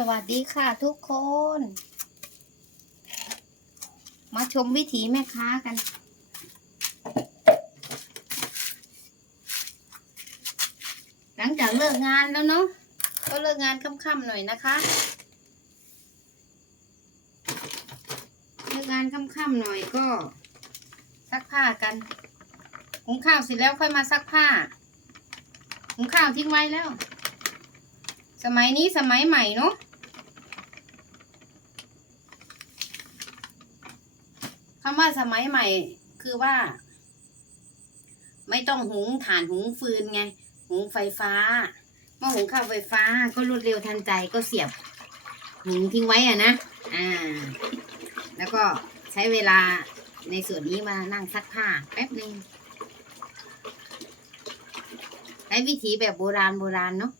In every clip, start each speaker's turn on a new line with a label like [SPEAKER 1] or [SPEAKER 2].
[SPEAKER 1] สวัสดีค่ะทุกคน มาชมวิถีแม่ค้ากัน หลังจากเลิกงานแล้วเนาะก็เลิกงานค่ำๆหน่อยนะคะ เลิกงานค่ำๆหน่อยก็ ซักผ้ากันหุงข้าวเสร็จแล้วค่อยมาซักผ้าหุงข้าวทิ้งไว้แล้ว สมัยนี้สมัยใหม่เนาะ คำว่าสมัยใหม่คือว่า ไม่ต้องหุงถ่านหุงฟืนไง หุงไฟฟ้าหม้อหุงข้าวไฟฟ้าก็รวดเร็วทันใจก็เสียบ หุงทิ้งไว้อะนะอ่า แล้วก็ใช้เวลาในส่วนนี้มานั่งซักผ้าแป๊บหนึ่งใช้วิธีแบบโบราณโบราณเนาะ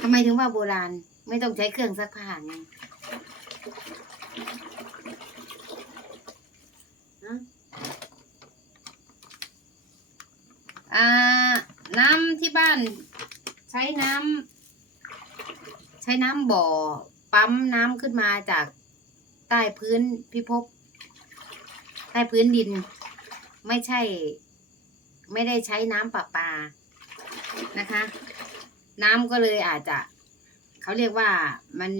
[SPEAKER 1] ทำไมถึงว่าโบราณ ไม่ต้องใช้เครื่องซักผ้าไงฮะอ่า น้านใช้น้ำใช้น้ำบ่อ ปั๊มน้ำขึ้นมาจากใต้พื้นพิภพใต้พื้นดิน ไม่ใช่ ไม่ได้ใช้น้ำประปานะคะ น้ำก็เลยอาจจะ เขาเรียกว่ามัน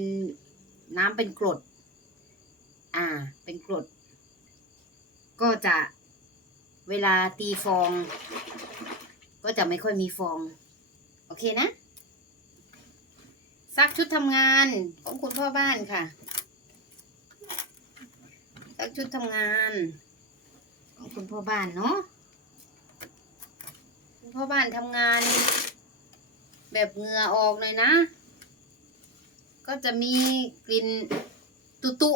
[SPEAKER 1] น้ำเป็นกรด อ่า เป็นกรด ก็จะเวลาตีฟอง ก็จะไม่ค่อยมีฟอง โอเคนะ ซักชุดทำงานของคุณพ่อบ้านค่ะ ซักชุดทำงานของคุณพ่อบ้านเนาะคุณพ่อบ้านทำงาน แบบเหงื่อออกเลยนะ ก็จะมีกลิ่นตุตุ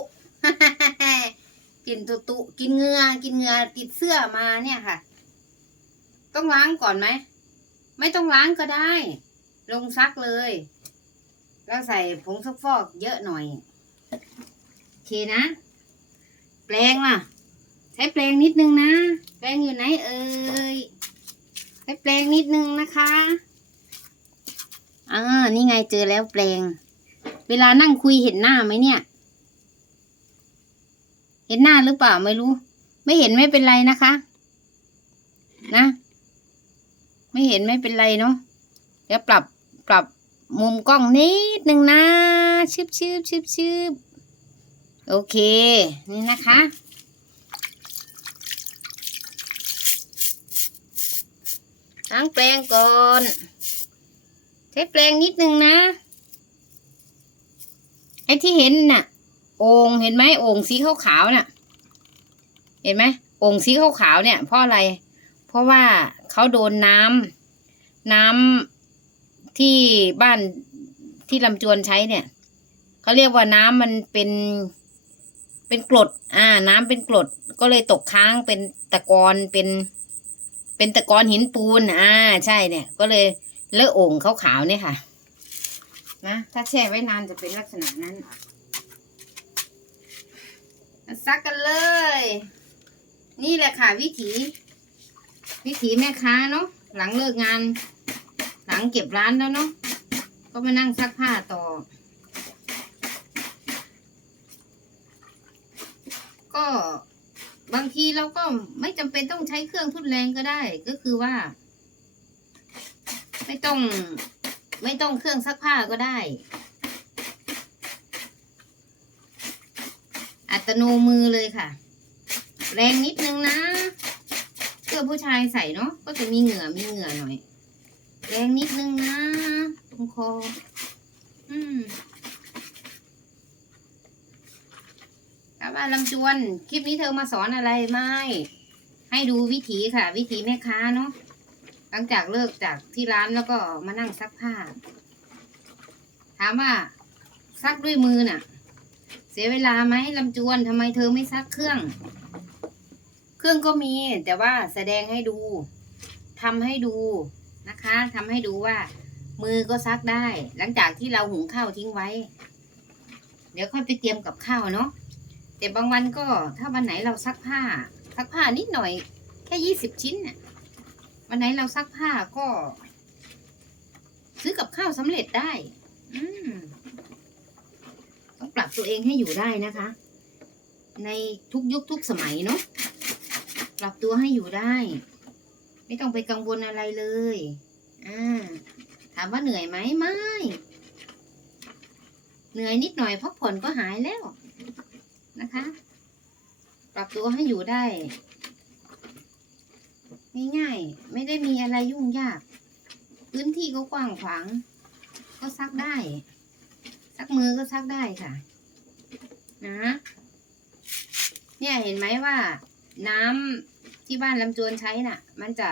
[SPEAKER 1] กลิ่นตุตุกินเหงื่อกินเหงื่อติดเสื้อมาเนี่ยค่ะ ต้องล้างก่อนไหม ไม่ต้องล้างก็ได้ ลงซักเลย แล้วใส่ผงซักฟอกเยอะหน่อย โอเคนะ แปรงล่ะ ใช้แปรงนิดนึงนะ แปรงอยู่ไหนเอ่ย ใช้แปรงนิดนึงนะคะอ่านี่ไงเจอแล้วแปลง เวลานั่งคุยเห็นหน้าไหมเนี่ย เห็นหน้าหรือเปล่าไม่รู้ ไม่เห็นไม่เป็นไรนะคะ นะ ไม่เห็นไม่เป็นไรเนาะเดี๋ยวปรับปรับมุมกล้องนิดนึงนะชึบชึบชึบชึบโอเค นี่นะคะ ล้างแปรงก่อน ใช้แปรงนิดนึงนะ ไอ้ที่เห็นน่ะ โอ่งเห็นไหมโอ่งสีขาวๆน่ะ เห็นไหมโอ่งสีขาวๆเนี่ย เพราะอะไร เพราะว่า เขาโดนน้ำน้ำที่บ้านที่ลำจวนใช้เนี่ยเขาเรียกว่าน้ำมันเป็นเป็นกรด อ่า น้ำเป็นกรด ก็เลยตกค้างเป็นตะกอนเป็น เป็นตะกอนหินปูน อ่า ใช่เนี่ย ก็เลยเลอะโอ่งขาวๆเนี่ยค่ะ นะ ถ้าแช่ไว้นานจะเป็นลักษณะนั้นซักกันเลย นี่แหละค่ะวิถี วิถีแม่ค้าเนาะหลังเลิกงาน หลังเก็บร้านแล้วเนาะก็มานั่งซักผ้าต่อ ก็บางทีเราก็ไม่จำเป็นต้องใช้เครื่องทุนแรงก็ได้ ก็คือว่า ไม่ต้อง ไม่ต้องเครื่องซักผ้าก็ได้ อัตโนมือเลยค่ะ แรงนิดนึงนะ อผู้ชายใส่เนาะก็จะมีเหงื่อมีเหงื่อหน่อยแรงนิดนึงนะตรงคออืมถามว่าลำจวนคลิปนี้เธอมาสอนอะไรไม่ ให้ดูวิถีค่ะ วิถีแม่ค้าเนาะหลังจากเลิกจากที่ร้านแล้วก็มานั่งซักผ้า ถามว่า ซักด้วยมือน่ะ เสียเวลาไหมลำจวนทำไมเธอไม่ซักเครื่อง เครื่องก็มีแต่ว่าแสดงให้ดูทำให้ดูนะคะทำให้ดูว่า มือก็ซักได้ หลังจากที่เราหุงข้าวทิ้งไว้ เดี๋ยวค่อยไปเตรียมกับข้าวเนาะแต่บางวันก็ถ้าวันไหนเราซักผ้า ซักผ้านิดหน่อย แค่ยี่สิบชิ้นเนี่ยวันไหนเราซักผ้าก็ ซื้อกับข้าวสำเร็จได้ อืมต้องปรับตัวเองให้อยู่ได้นะคะ ในทุกยุคทุกสมัยเนาะ ปรับตัวให้อยู่ได้ ไม่ต้องไปกังวลอะไรเลยอ่าถามว่าเหนื่อยไหมไม่ เหนื่อยนิดหน่อยพักผ่อนก็หายแล้วนะคะ ปรับตัวให้อยู่ได้ง่ายๆไม่ได้มีอะไรยุ่งยาก พื้นที่ก็กว้างขวาง ก็ซักได้ ซักมือก็ซักได้ค่ะ นะ เนี่ยเห็นไหมว่า น้ำที่บ้านลำจวนใช้น่ะ มันจะ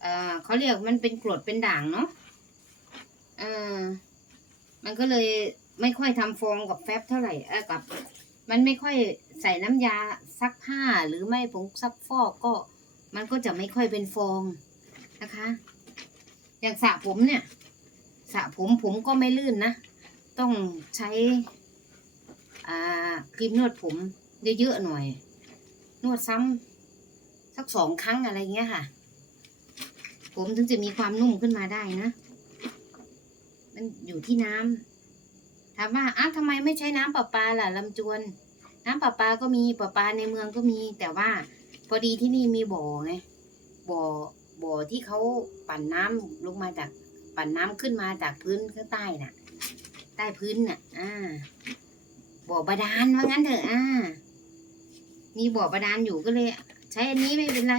[SPEAKER 1] เอ่อเขาเรียกมันเป็นกรดเป็นด่างเนาะเออมันก็เลยไม่ค่อยทำฟองกับแฟบเท่าไหร่เออกับ มันไม่ค่อยใส่น้ำยาซักผ้าหรือไม่ผงซักฟอกก็ มันก็จะไม่ค่อยเป็นฟองนะคะ อย่างสระผมเนี่ยสระผมผมก็ไม่ลื่นนะ ต้องใช้อ่าครีมนวดผมเยอะๆหน่อย นวดซ้ำสักสองครั้งอะไรเงี้ยค่ะ ผมถึงจะมีความนุ่มขึ้นมาได้นะ มันอยู่ที่น้ำถามว่าอ้าวทำไมไม่ใช้น้ำประปาล่ะลำจวน น้ำประปาก็มีประปาในเมืองก็มี แต่ว่าพอดีที่นี่มีบ่อไงบ่อบ่อที่เขาปั่นน้ำลงมาจากปั่นน้ำขึ้นมาจากพื้นข้างใต้น่ะ ใต้พื้นน่ะ อ่าบ่อบาดาลว่างั้นเถอะอ่า มีบ่อบาดาลอยู่ก็เลย ใช้อันนี้ไม่เป็นไร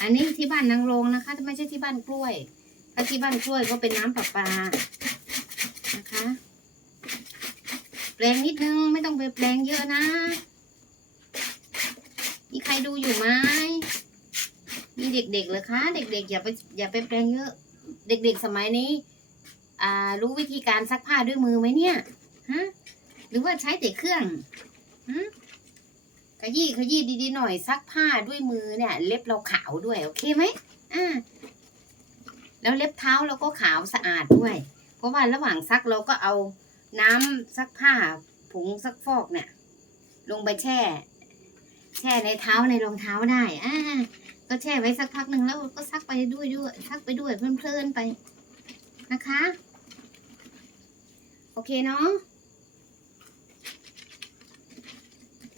[SPEAKER 1] อันนี้ที่บ้านนางรองนะคะไม่ใช่ที่บ้านกล้วย ถ้าที่บ้านกล้วยก็เป็นน้ำประปานะคะแปลงนิดนึงไม่ต้องไปแปลงเยอะนะ มีใครดูอยู่ไหมมีเด็กๆเหรอคะ เด็กๆอย่าไปอย่าไปแปลงเยอะ เด็กๆสมัยนี้ อ่ารู้วิธีการซักผ้าด้วยมือไหมเนี่ยฮะหรือว่าใช้แต่เครื่องฮะ ขยี้ขยี้ดีๆหน่อยซักผ้าด้วยมือเนี่ย เล็บเราขาวด้วยโอเคไหมอ่าแล้วเล็บเท้าเราก็ขาวสะอาดด้วย เพราะว่าระหว่างซักเราก็เอาน้ำซักผ้าผงซักฟอกเนี่ย ลงไปแช่ แช่ในเท้าในรองเท้าได้อ่าก็แช่ไว้สักพักหนึ่งแล้วก็ซักไปด้วยด้วยซักไปด้วยเพลินๆไปนะคะ โอเคเนาะ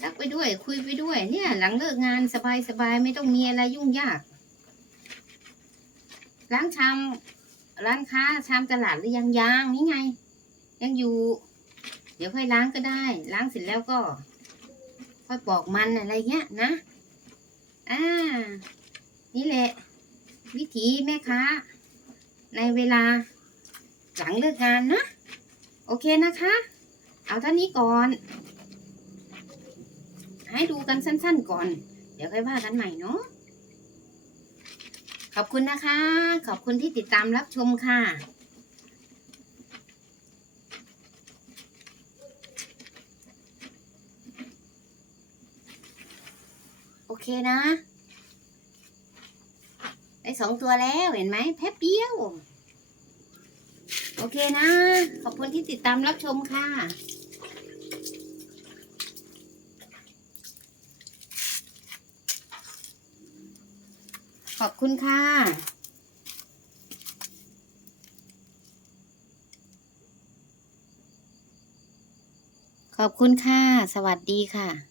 [SPEAKER 1] ซักไปด้วย คุยไปด้วย เนี่ย หลังเลิกงานสบายๆไม่ต้องมีอะไรยุ่งยาก ร้านชามร้านค้าชามตลาดหรือยังยางนี่ไง ยังอยู่ เดี๋ยวค่อยล้างก็ได้ ล้างเสร็จแล้วก็ ค่อยปอกมันอะไรเงี้ยนะอ่านี่แหละ วิถีแม่ค้า ในเวลา หลังเลิกงานนะ โอเคนะคะ เอาเท่านี้ก่อน ให้ดูกันสั้น ๆ ก่อน เดี๋ยวค่อยว่ากันใหม่เนาะขอบคุณนะคะ ขอบคุณที่ติดตามรับชมค่ะ โอเคนะ ได้สองตัวแล้วเห็นไหมแป๊บเดียว โอเคนะ ขอบคุณที่ติดตามรับชมค่ะ ขอบคุณค่ะ ขอบคุณค่ะ สวัสดีค่ะ